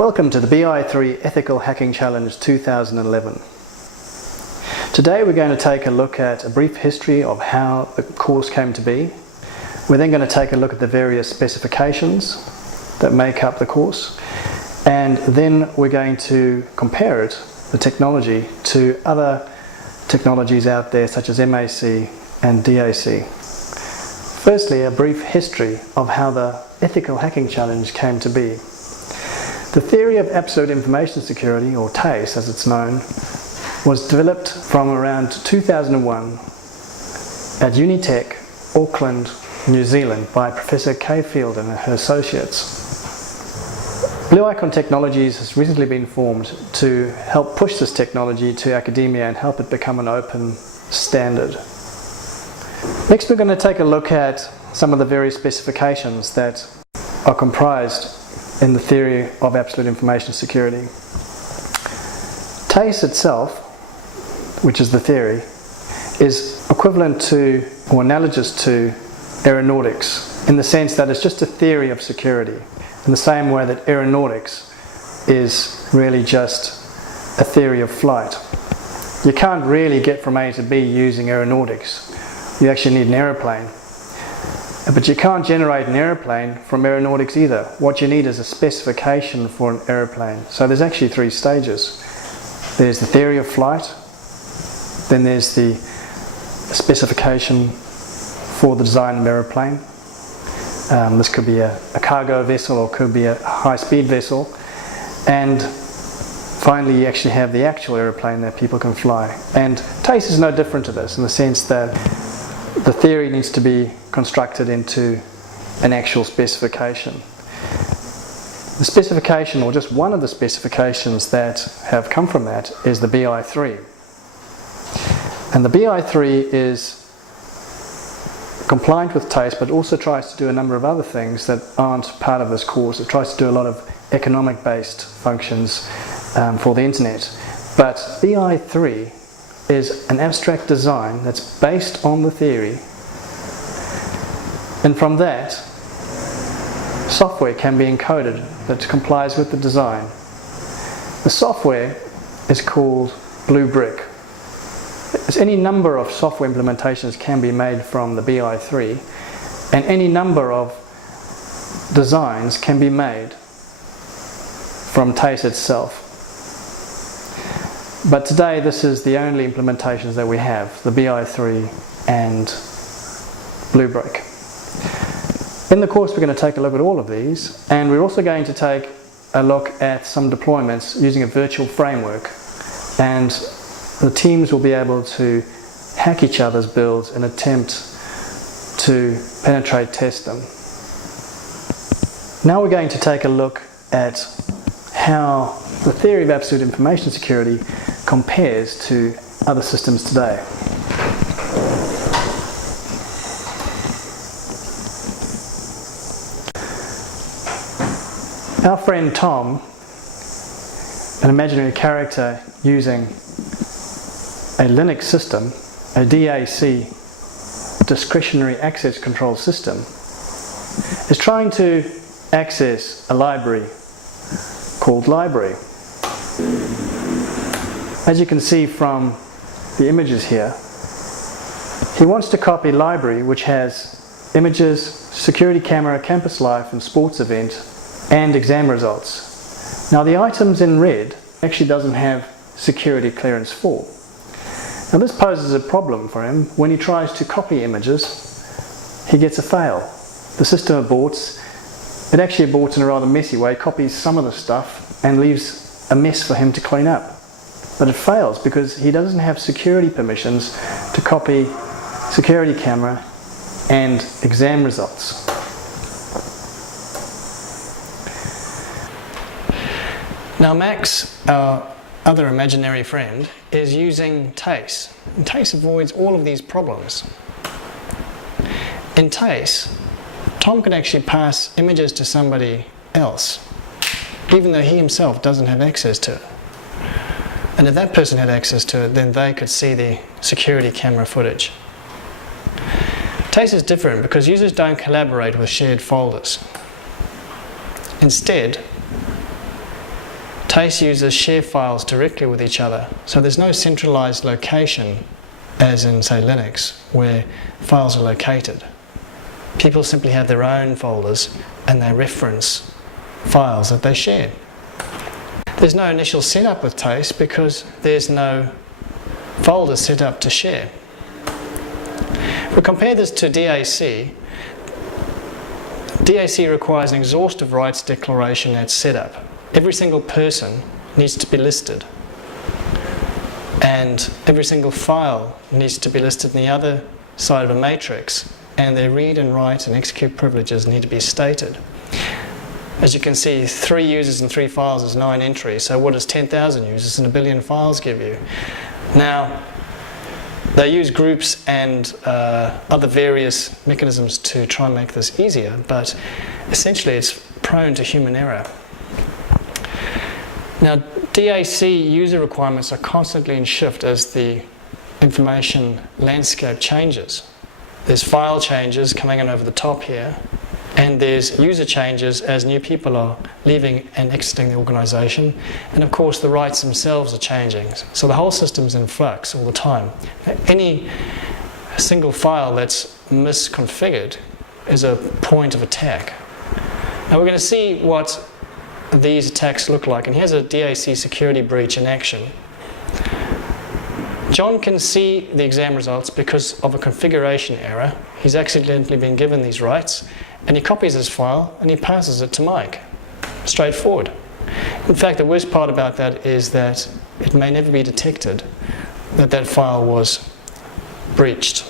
Welcome to the BI3 Ethical Hacking Challenge 2011. Today we're going to take a look at a brief history of how the course came to be. We're then going to take a look at the various specifications that make up the course, and then we're going to compare it, the technology, to other technologies out there such as MAC and DAC. Firstly, a brief history of how the Ethical Hacking Challenge came to be. The theory of absolute information security, or TACE as it's known, was developed from around 2001 at Unitec, Auckland, New Zealand by Professor Kay Field and her associates. Blue Icon Technologies has recently been formed to help push this technology to academia and help it become an open standard. Next, we're going to take a look at some of the various specifications that are comprised in the theory of absolute information security. TACE itself, which is the theory, is equivalent to or analogous to aeronautics in the sense that it's just a theory of security, in the same way that aeronautics is really just a theory of flight. You can't really get from A to B using aeronautics. You actually need an aeroplane. But you can't generate an aeroplane from aeronautics either. What you need is a specification for an aeroplane. So there's actually three stages. There's the theory of flight, then there's the specification for the design of an aeroplane. This could be a cargo vessel or could be a high-speed vessel. And finally you actually have the actual aeroplane that people can fly. And TACE is no different to this in the sense that the theory needs to be constructed into an actual specification. The specification, or just one of the specifications that have come from that, is the BI3. And the BI3 is compliant with TACE, but also tries to do a number of other things that aren't part of this course. It tries to do a lot of economic-based functions for the internet. But BI3 is an abstract design that's based on the theory, and from that software can be encoded that complies with the design. The software is called Blue Brick. There's any number of software implementations can be made from the BI3, and any number of designs can be made from TACE itself. But today this is the only implementations that we have, the BI3 and Blue Brick. In the course we're going to take a look at all of these, and we're also going to take a look at some deployments using a virtual framework, and the teams will be able to hack each other's builds and attempt to penetrate test them. Now we're going to take a look at how the theory of absolute information security compares to other systems today. Our friend Tom, an imaginary character using a Linux system, a DAC, discretionary access control system, is trying to access a library called library. As you can see from the images here, he wants to copy library, which has images, security camera, campus life and sports event, and exam results. Now the items in red actually doesn't have security clearance for. Now this poses a problem for him. When he tries to copy images, he gets a fail. The system aborts. It actually aborts in a rather messy way, copies some of the stuff and leaves a mess for him to clean up. But it fails because he doesn't have security permissions to copy security camera and exam results. Now Max, our other imaginary friend, is using TACE. And TACE avoids all of these problems. In TACE, Tom can actually pass images to somebody else, even though he himself doesn't have access to it. And if that person had access to it, then they could see the security camera footage. TACE is different because users don't collaborate with shared folders. Instead, TACE users share files directly with each other, so there's no centralized location as in, say, Linux, where files are located. People simply have their own folders and they reference files that they share. There's no initial setup with TACE because there's no folder set up to share. If we compare this to DAC, DAC requires an exhaustive rights declaration at setup. Every single person needs to be listed, and every single file needs to be listed on the other side of a matrix, and their read and write and execute privileges need to be stated. As you can see, 3 users and 3 files is 9 entries, so what does 10,000 users and 1 billion files give you? Now, they use groups and other various mechanisms to try and make this easier, but essentially it's prone to human error. Now, DAC user requirements are constantly in shift as the information landscape changes. There's file changes coming in over the top here, and there's user changes as new people are leaving and exiting the organisation, and of course the rights themselves are changing. So the whole system's in flux all the time. Any single file that's misconfigured is a point of attack. Now we're going to see what these attacks look like, and here's a DAC security breach in action. John can see the exam results because of a configuration error. He's accidentally been given these rights, and he copies his file and he passes it to Mike. Straightforward. In fact, the worst part about that is that it may never be detected that that file was breached.